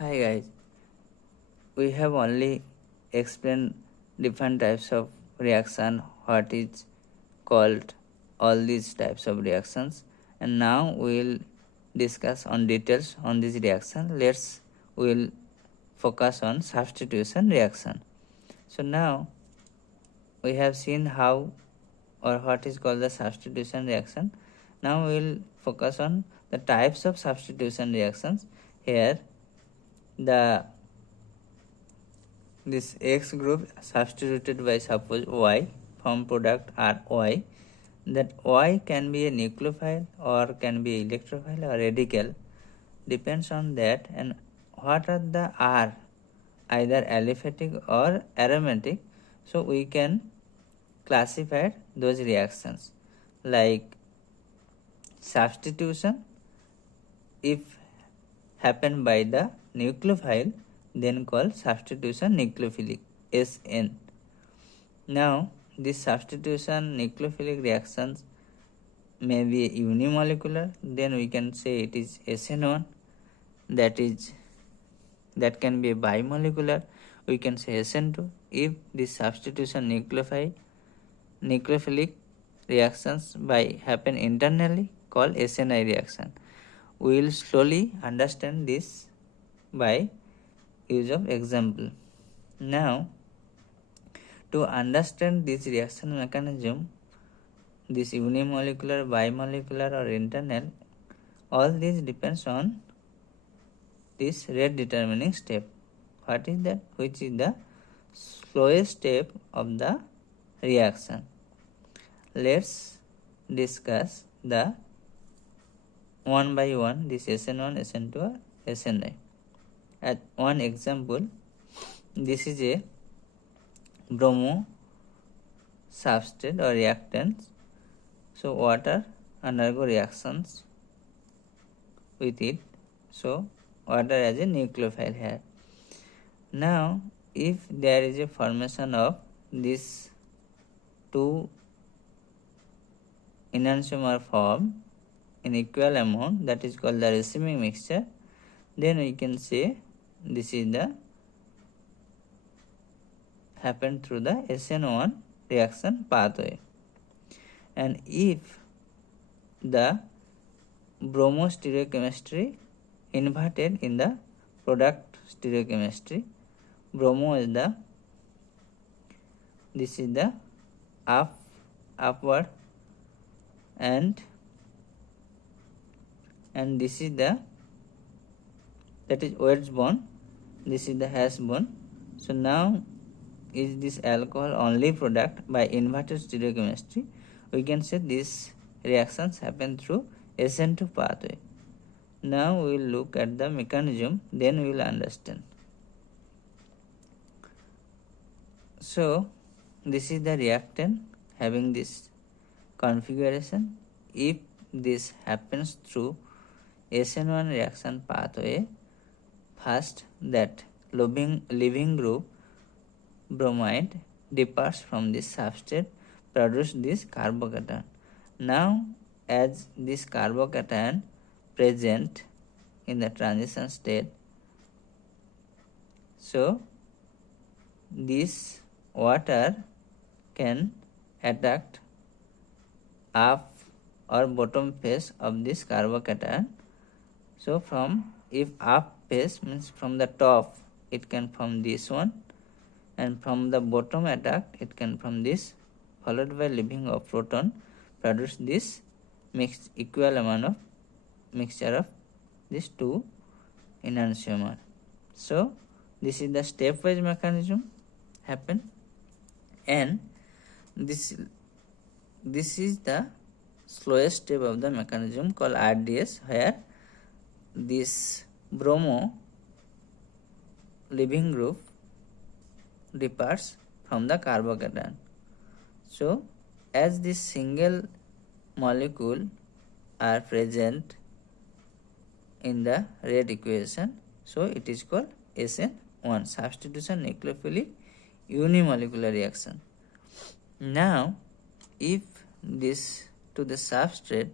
Hi guys, we have only explained different types of reaction, what is called all these types of reactions, and now we will discuss on details on this reaction. We will focus on substitution reaction. So now we have seen how or what is called the substitution reaction. Now we will focus on the types of substitution reactions. Here the this X group substituted by suppose Y, form product are Y, that Y can be a nucleophile or can be electrophile or radical, depends on that, and what are the R, either aliphatic or aromatic. So we can classify those reactions like substitution if happen by the nucleophile, then called substitution nucleophilic, SN. Now this substitution nucleophilic reactions may be unimolecular, then we can say it is SN1. That can be bimolecular, we can say SN2. If this substitution nucleophilic reactions by happen internally, called SNI reaction. We will slowly understand this by use of example. Now to understand this reaction mechanism, this unimolecular, bimolecular or internal, all this depends on this rate determining step. What is that? Which is the slowest step of the reaction. Let's discuss the one by one, this SN1, SN2 or SNI. At one example, this is a bromo substrate or reactants. So water undergo reactions with it. So water as a nucleophile here. Now if there is a formation of these two enantiomer form in equal amount, that is called the racemic mixture, then we can say this is the happened through the SN1 reaction pathway. And if the bromo stereochemistry inverted in the product stereochemistry, bromo is the, this is the upward, and this is the, that is Wedge bond, this is the hash bond. So now is this alcohol only product by inverted stereochemistry, we can say these reactions happen through SN2 pathway. Now we will look at the mechanism, then we will understand. So this is the reactant having this configuration. If this happens through SN1 reaction pathway, first that leaving group bromide departs from this substrate, produce this carbocation. Now as this carbocation present in the transition state, so this water can attack up or bottom face of this carbocation. So from, if up face means from the top, it can from this one, and from the bottom attack it can from this, followed by leaving of proton, produce this equal amount of mixture of these two enantiomer. So this is the stepwise mechanism happen, and this is the slowest step of the mechanism called RDS, where this bromo leaving group departs from the carbocation. So as this single molecule are present in the rate equation, so it is called SN1, substitution nucleophilic unimolecular reaction. Now if this to the substrate,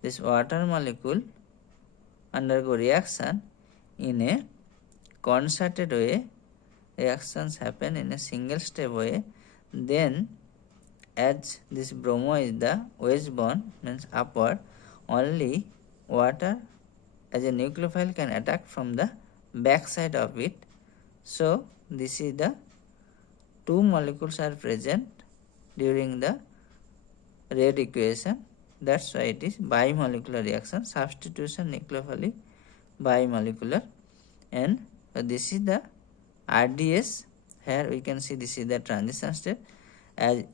this water molecule undergo reaction in a concerted way, reactions happen in a single step way, then as this bromo is the wedge bond, means upward, only water as a nucleophile can attack from the back side of it. So this is the two molecules are present during the red equation. That's why it is bimolecular reaction, substitution nucleophilic bimolecular. And this is the RDS. Here we can see this is the transition state. As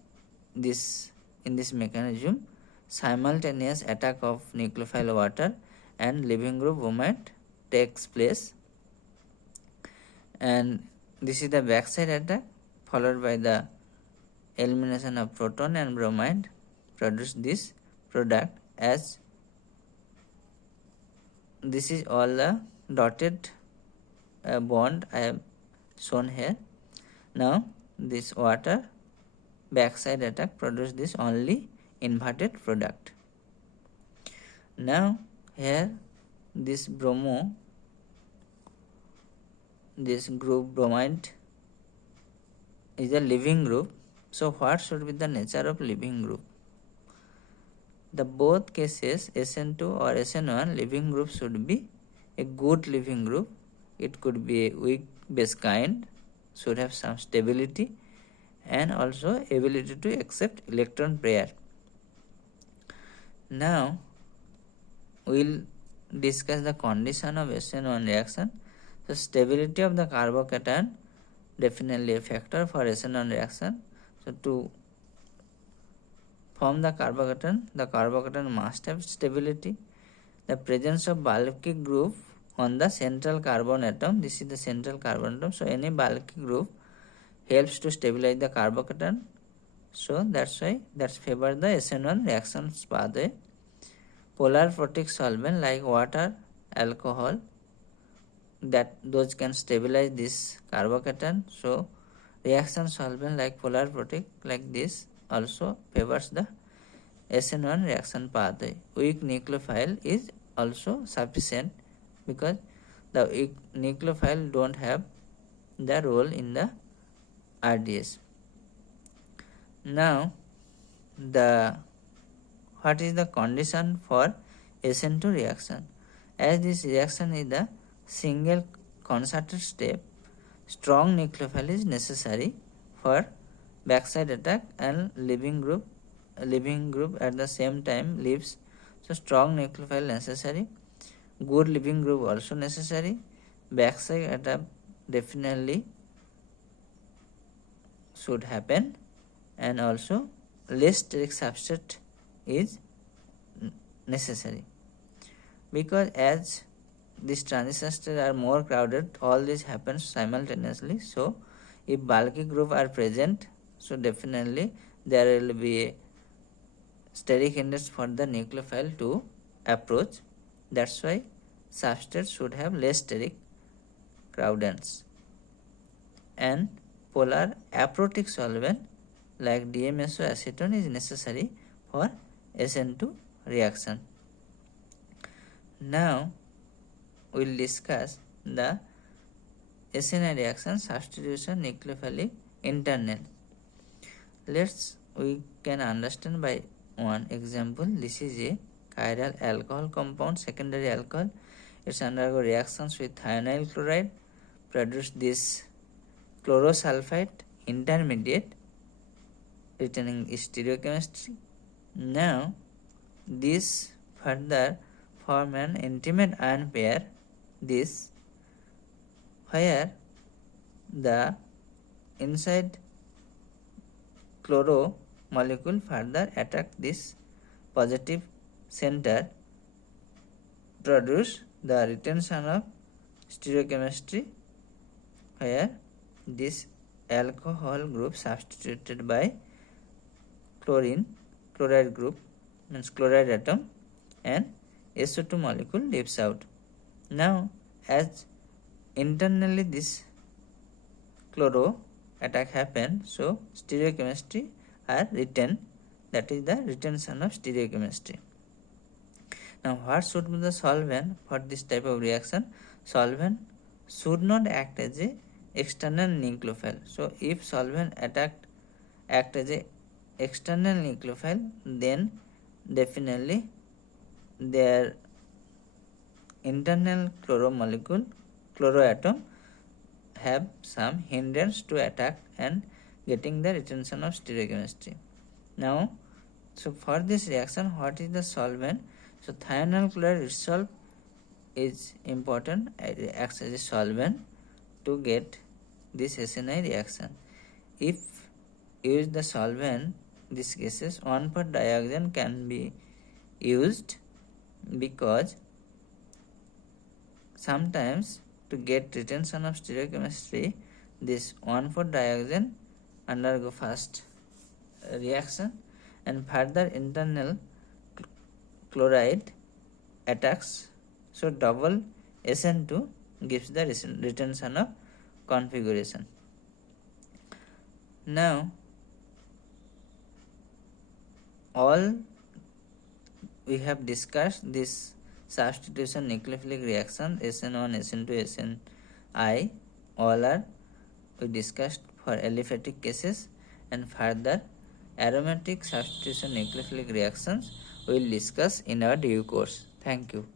this in this mechanism, simultaneous attack of nucleophile water and leaving group movement takes place, and this is the backside attack followed by the elimination of proton and bromide produce this product. As this is all the dotted bond I have shown here. Now this water backside attack produce this only inverted product. Now here this bromo, this group bromide is a leaving group. So what should be the nature of leaving group? The both cases SN2 or SN1 leaving group should be a good leaving group. It could be a weak base kind, should have some stability and also ability to accept electron pair. Now we will discuss the condition of SN1 reaction. So stability of the carbocation definitely a factor for SN1 reaction. So to form the carbocation must have stability. The presence of bulky group on the central carbon atom, this is the central carbon atom, so any bulky group helps to stabilize the carbocation. So that's why that's favor the SN1 reactions pathway. Polar protic solvent like water, alcohol, that those can stabilize this carbocation. So reaction solvent like polar protic like this also favors the SN1 reaction pathway. Weak nucleophile is also sufficient because the weak nucleophile don't have the role in the RDS. Now what is the condition for SN2 reaction? As this reaction is the single concerted step, strong nucleophile is necessary for backside attack and leaving group at the same time leaves. So strong nucleophile necessary, good leaving group also necessary, backside attack definitely should happen, and also less steric substrate is necessary, because as these transition states are more crowded, all this happens simultaneously. So if bulky group are present, so definitely there will be a steric index for the nucleophile to approach. That's why substrate should have less steric crowdance. And polar aprotic solvent like DMSO acetone is necessary for SN2 reaction. Now we will discuss the SNI reaction, substitution nucleophilic internal. We can understand by one example. This is a chiral alcohol compound, secondary alcohol. It's undergo reactions with thionyl chloride, produce this chlorosulfide intermediate retaining stereochemistry. Now this further form an intimate ion pair, this where the inside chloro molecule further attack this positive center, produce the retention of stereochemistry, where this alcohol group substituted by chloride group, means chloride atom, and SO2 molecule leaves out. Now as internally this chloro attack happen, so stereochemistry are retained, that is the retention of stereochemistry. Now what should be the solvent for this type of reaction? Solvent should not act as a external nucleophile. So if solvent act as a external nucleophile, then definitely their internal chloroatom have some hindrance to attack and getting the retention of stereochemistry. Now, so for this reaction, what is the solvent? So thionyl chloride itself is important, acts as a solvent to get this SNI reaction. If use the solvent, these cases 1,4-dioxane can be used, because sometimes to get retention of stereochemistry, this 1,4-dioxane undergo first reaction and further internal chloride attacks. So double SN2 gives the retention of configuration. Now all we have discussed this substitution nucleophilic reaction SN1, SN2, SNI, all are we discussed for aliphatic cases, and further aromatic substitution nucleophilic reactions we will discuss in our due course. Thank you.